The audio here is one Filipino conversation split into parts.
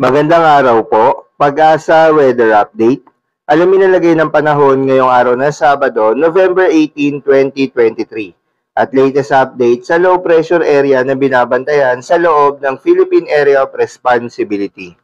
Magandang araw po. Pag-asa Weather Update. Alamin ang lagay ng panahon ngayong araw na Sabado, November 18, 2023. At latest update sa low pressure area na binabantayan sa loob ng Philippine Area of Responsibility.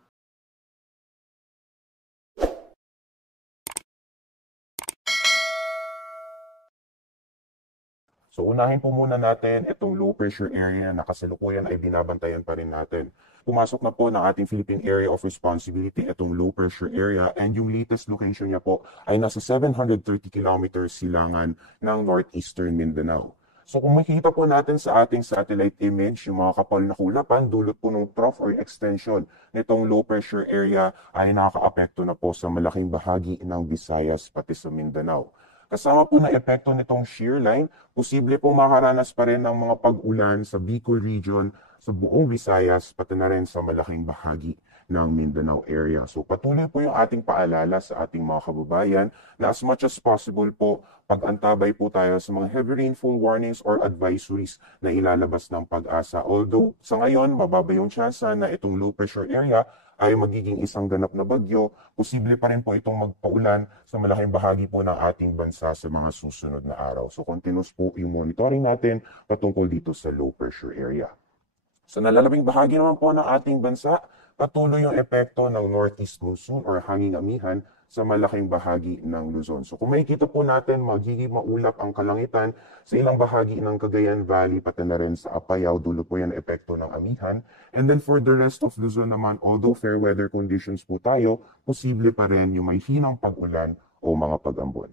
So unahin po muna natin itong low pressure area na kasalukuyan ay binabantayan pa rin natin. Pumasok na po ng ating Philippine Area of Responsibility itong low pressure area and yung latest location niya po ay nasa 730 kilometers silangan ng northeastern Mindanao. So kung makikita po natin sa ating satellite image, yung mga kapal na kulapan, dulot po ng trough or extension nitong low pressure area ay nakakaapekto na po sa malaking bahagi ng Visayas pati sa Mindanao. Kasama po na epekto nitong shear line, posible po makaranas pa rin ng mga pag-ulan sa Bicol region, sa buong Visayas, pati na rin sa malaking bahagi ng Mindanao area. So patuloy po yung ating paalala sa ating mga kababayan na as much as possible po, pag-antabay po tayo sa mga heavy rainfall warnings or advisories na ilalabas ng Pag-asa. Although sa ngayon, mababa yung tsansa na itong low pressure area ay magiging isang ganap na bagyo, posible pa rin po itong magpaulan sa malaking bahagi po ng ating bansa sa mga susunod na araw. So continuous po yung monitoring natin patungkol dito sa low pressure area. Sa nalalabing bahagi naman po ng ating bansa, patuloy yung epekto ng northeast monsoon or hanging amihan sa malaking bahagi ng Luzon. So kung makikita po natin, magiging maulap ang kalangitan sa ilang bahagi ng Cagayan Valley, pati na rin sa Apayao, dulo po yan epekto ng amihan. And then for the rest of Luzon naman, although fair weather conditions po tayo, posible pa rin yung may hinang pag-ulan o mga pag-ambon.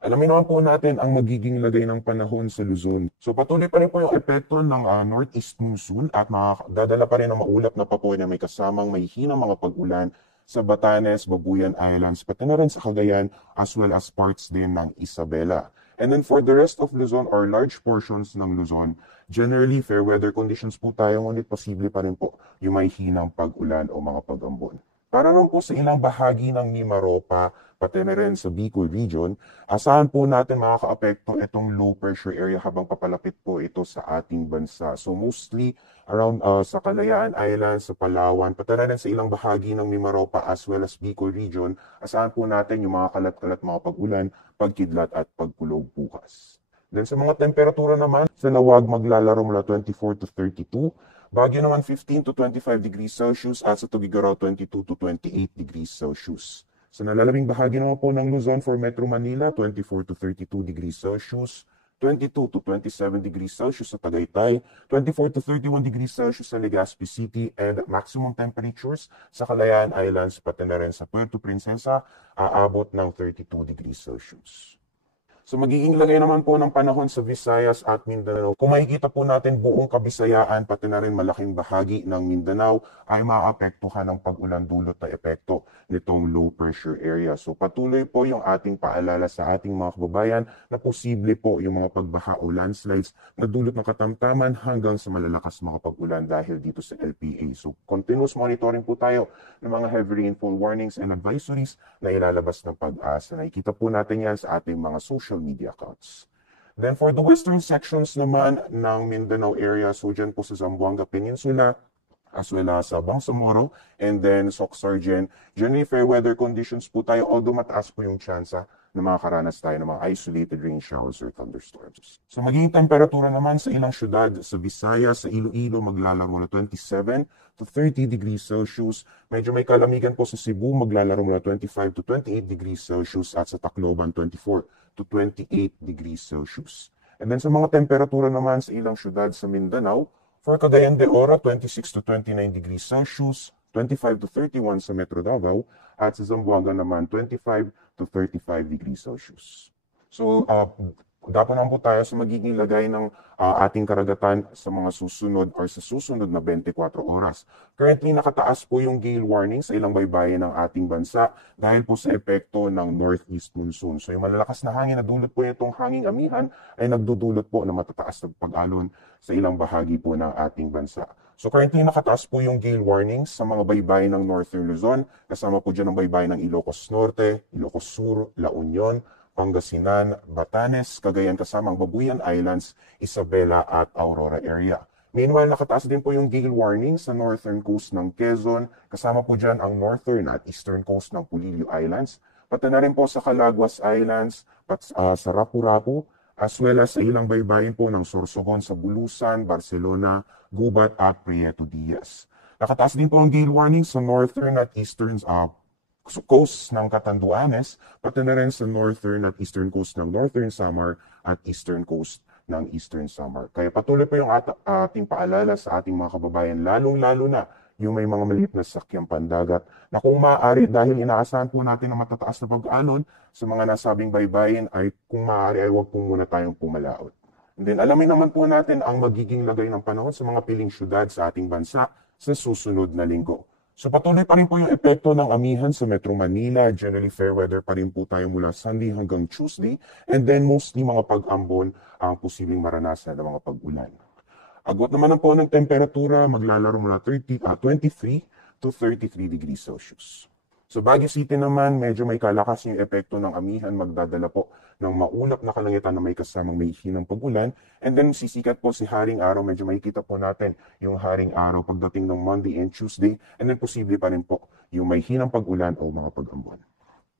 Alamin naman po natin ang magiging lagay ng panahon sa Luzon. So patuloy pa rin po yung epekto ng northeast monsoon at dadala pa rin ang maulap na papoy na may kasamang may hinang mga pag-ulan sa Batanes, Babuyan Islands, pati na rin sa Cagayan as well as parts din ng Isabela. And then for the rest of Luzon or large portions ng Luzon, generally fair weather conditions po tayo, ngunit posible pa rin po yung may hinang pag-ulan o mga pag-ambon. Para naman po sa ilang bahagi ng Mimaropa, pati na rin sa Bicol region, asahan po natin makakaapekto itong low pressure area habang papalapit po ito sa ating bansa. So mostly around sa Kalayaan Island, sa Palawan, pati na rin sa ilang bahagi ng Mimaropa as well as Bicol region, asahan po natin yung mga kalat-kalat mga pag-ulan, pagkidlat at pagkulog bukas. Then sa mga temperatura naman, sa Nawag maglalaro mula 24 to 32, Baguio naman 15 to 25 degrees Celsius at sa Tuguegarao 22 to 28 degrees Celsius. Sa nalalabing bahagi naman po ng Luzon for Metro Manila, 24 to 32 degrees Celsius, 22 to 27 degrees Celsius sa Tagaytay, 24 to 31 degrees Celsius sa Legazpi City, and maximum temperatures sa Kalayaan Islands pati na rin sa Puerto Princesa, aabot ng 32 degrees Celsius. So magiging lagay naman po ng panahon sa Visayas at Mindanao. Kung makikita po natin buong Kabisayaan pati na rin malaking bahagi ng Mindanao ay maapektuhan ng pag-ulan dulot na epekto nitong low pressure area. So patuloy po yung ating paalala sa ating mga kababayan na posible po yung mga pagbaha o landslides na dulot ng katamtaman hanggang sa malalakas mga pag-ulan dahil dito sa LPA. So continuous monitoring po tayo ng mga heavy rainfall warnings and advisories na ilalabas ng Pag-asa. Nakikita po natin yan sa ating mga social media accounts. Then for the western sections naman ng Mindanao area, so dyan po sa Zamboanga Peninsula, as well as sa Bangsamoro, and then Soc-Sargen, generally fair weather conditions po tayo, although mataas po yung tsansa na makakaranas tayo ng mga isolated rain showers or thunderstorms. So magiging temperatura naman sa ilang syudad sa Visayas, sa Iloilo, maglalaro mula 27 to 30 degrees Celsius. Medyo may kalamigan po sa Cebu, maglalaro mula 25 to 28 degrees Celsius at sa Tacloban 24 to 28 degrees Celsius. And then sa mga temperatura naman sa ilang syudad sa Mindanao, for Cagayan de Oro, 26 to 29 degrees Celsius, 25 to 31 sa Metro Davao, at sa Zamboanga naman, 25 to 35 degrees Celsius. So, dapat naman po tayo sa magiging lagay ng ating karagatan sa mga susunod or sa susunod na 24 oras. Currently, nakataas po yung gale warning sa ilang baybayin ng ating bansa dahil po sa epekto ng northeast monsoon. So, yung malalakas na hangin na dulot po itong hanging amihan ay nagdudulot po na matataas na pag-alon sa ilang bahagi po ng ating bansa. So currently nakataas po yung gale warnings sa mga baybayin ng Northern Luzon. Kasama po dyan ang baybayin ng Ilocos Norte, Ilocos Sur, La Union, Pangasinan, Batanes, Cagayan kasama ang Babuyan Islands, Isabela at Aurora area. Meanwhile, nakataas din po yung gale warning sa northern coast ng Quezon, kasama po dyan ang northern at eastern coast ng Pulilio Islands, pati na rin po sa Calaguas Islands, sa Rapu-Rapu, as well as sa ilang baybayin po ng Sorsogon sa Bulusan, Barcelona, Gubat at Prieto Diaz. Nakataas din po ang gale warning sa northern at eastern coast ng Catanduanes, pati na rin sa northern at eastern coast ng Northern Samar at eastern coast ng Eastern Samar. Kaya patuloy po yung ating paalala sa ating mga kababayan, lalong-lalo na yung may mga maliit na sakyang pandagat na kung maaari, dahil inaasahan po natin na matataas na pag-alon sa mga nasabing baybayin, ay kung maaari ay huwag po muna tayong pumalaot. And then alamin naman po natin ang magiging lagay ng panahon sa mga piling syudad sa ating bansa sa susunod na linggo. So patuloy pa rin po yung epekto ng amihan sa Metro Manila. Generally fair weather pa rin po tayo mula Sunday hanggang Tuesday. And then mostly mga pag-ambon ang posibleng maranasan ng mga pag-ulan. Agwat naman po ng temperatura, maglalaro mula 23 to 33 degrees Celsius. So Baguio City naman, medyo may kalakas yung epekto ng amihan, magdadala po ng maulap na kalangitan na may kasamang may hinang pag-ulan. And then sisikat po si Haring Araw, medyo makikita po natin yung Haring Araw pagdating ng Monday and Tuesday. And then posible pa rin po yung may hinang pag-ulan o mga pag-ambon.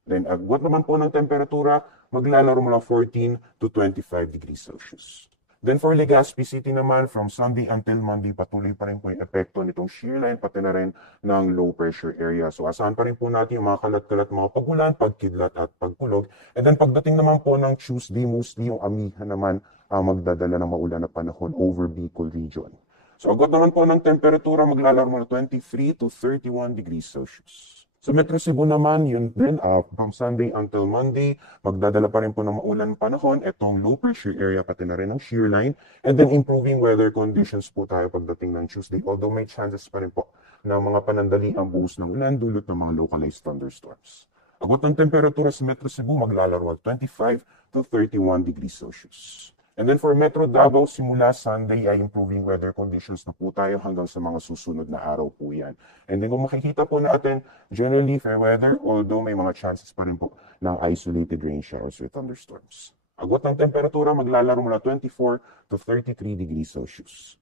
Then agwat naman po ng temperatura, maglalaro mula 14 to 25 degrees Celsius. Then for Legazpi City naman, from Sunday until Monday, patuloy pa rin po yung epekto nitong shear line, pati na rin ng low pressure area. So asahan pa rin po natin yung mga kalat-kalat, mga pagulan, pagkidlat at pagkulog. And then pagdating naman po ng Tuesday, mostly yung amihan naman magdadala ng maulan na panahon over Bicol region. So agad naman po ng temperatura, maglalaro mula 23 to 31 degrees Celsius. Sa Metro Cebu naman, yun din, from Sunday until Monday, magdadala pa rin po ng maulan panahon, itong low pressure area, pati na rin ang shear line, and then improving weather conditions po tayo pagdating ng Tuesday, although may chances pa rin po ng mga panandaliang buhos ng ulan dulot ng mga localized thunderstorms. Agad ng temperatura sa Metro Cebu, maglalaro 25 to 31 degrees Celsius. And then for Metro Davao, simula Sunday ay improving weather conditions na po tayo hanggang sa mga susunod na araw po yan. And then kung makikita po natin, generally fair weather, although may mga chances pa rin po ng isolated rain showers with thunderstorms. Agwat ng temperatura, maglalaro mula 24 to 33 degrees Celsius.